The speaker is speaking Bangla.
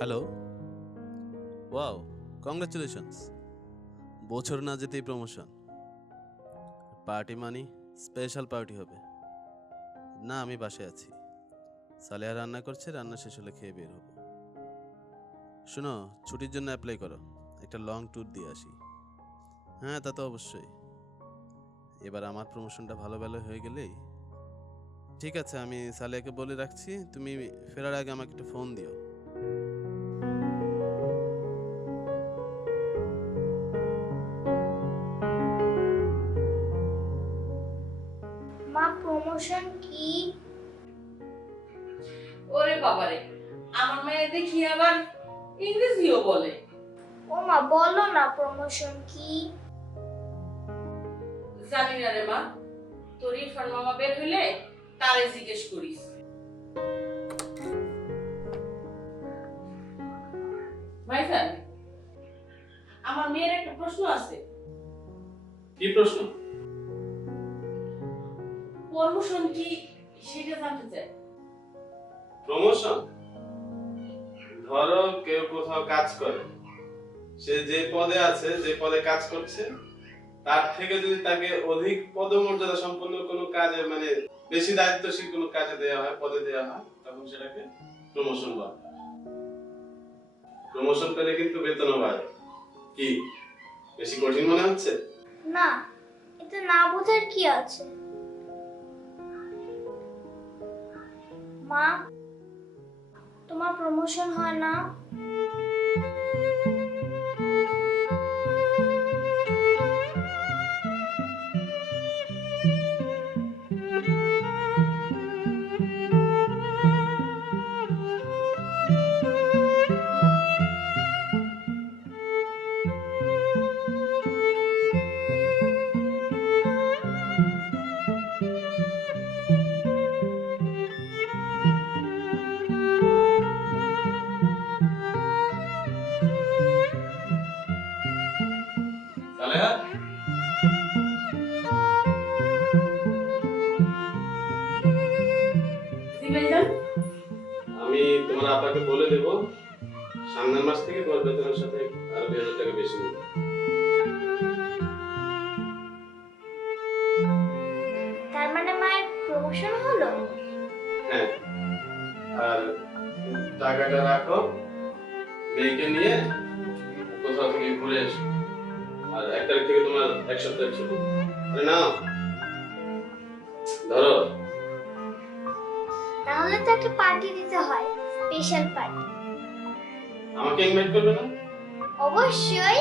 Hello, wow, congratulations. বছর না যেতেই প্রমোশন। পার্টি মানি স্পেশাল পার্টি হবে। না, আমি বাসায় আছি। সালেহা রান্না করছে, রান্না শেষ হলে খেয়ে বের হবো। শোনো, ছুটির জন্য অ্যাপ্লাই করো, একটা লং ট্যুর দিয়ে আসি। হ্যাঁ, তা তো অবশ্যই। এবার আমার প্রমোশনটা ভালো ভালো হয়ে গেলেই। ঠিক আছে, আমি সালেহাকে বলে রাখছি, তুমি ফেরার আগে আমাকে একটা ফোন দিও। মা, প্রমোশন কি? ওরে বাবারে, আমার মেয়ে দেখি আবার ইংরেজিও বলে। ও মা, বলো না প্রমোশন কি? জানি না রে মা, তোর ইরফান মামা বের হইলে তারে জিজ্ঞেস করিস। ভাইজান, আমার মেয়ের একটা প্রশ্ন আছে। কি প্রশ্ন? প্রমোশন কি সেটা জানতে চাই। প্রমোশন? ধরো কেউ কোথাও কাজ করে, সে যে পদে আছে, যে পদে কাজ করছে, তার থেকে যদি তাকে অধিক পদমর্যাদা সম্পন্ন কোনো কাজে, মানে বেশি দায়িত্বশীল কোনো কাজে দেওয়া হয়, পদে দেওয়া হয়, তখন সেটাকে প্রমোশন বলে। প্রমোশন পেলে কিন্তু বেতনও বাড়ে। কি বেশি কঠিন মনে হচ্ছে? না, এতে না বোঝার কি আছে? মা, তোমার প্রমোশন হয় না? সালেহা, জি ভাইজান। আমি তোমার আব্বাকে বলে দেব, সামনের মাস থেকে তোমার বেতনের সাথে আরো 2,000 টাকা বেশি দেবো। তার মানে মায়ের প্রমোশন হলো? হ্যাঁ, আর টাকাটা রাখো, মেয়েকে নিয়ে কোথাও থেকে ঘুরে এসো। আর 1 তারিখ থেকে তোমার 1 সপ্তাহের ছুটি। আরে নাও, ধরো। তাহলে তো একটা পার্টি দিতে হয়, স্পেশাল পার্টি। আমাকে ইনভাইট করবে না? অবশ্যই।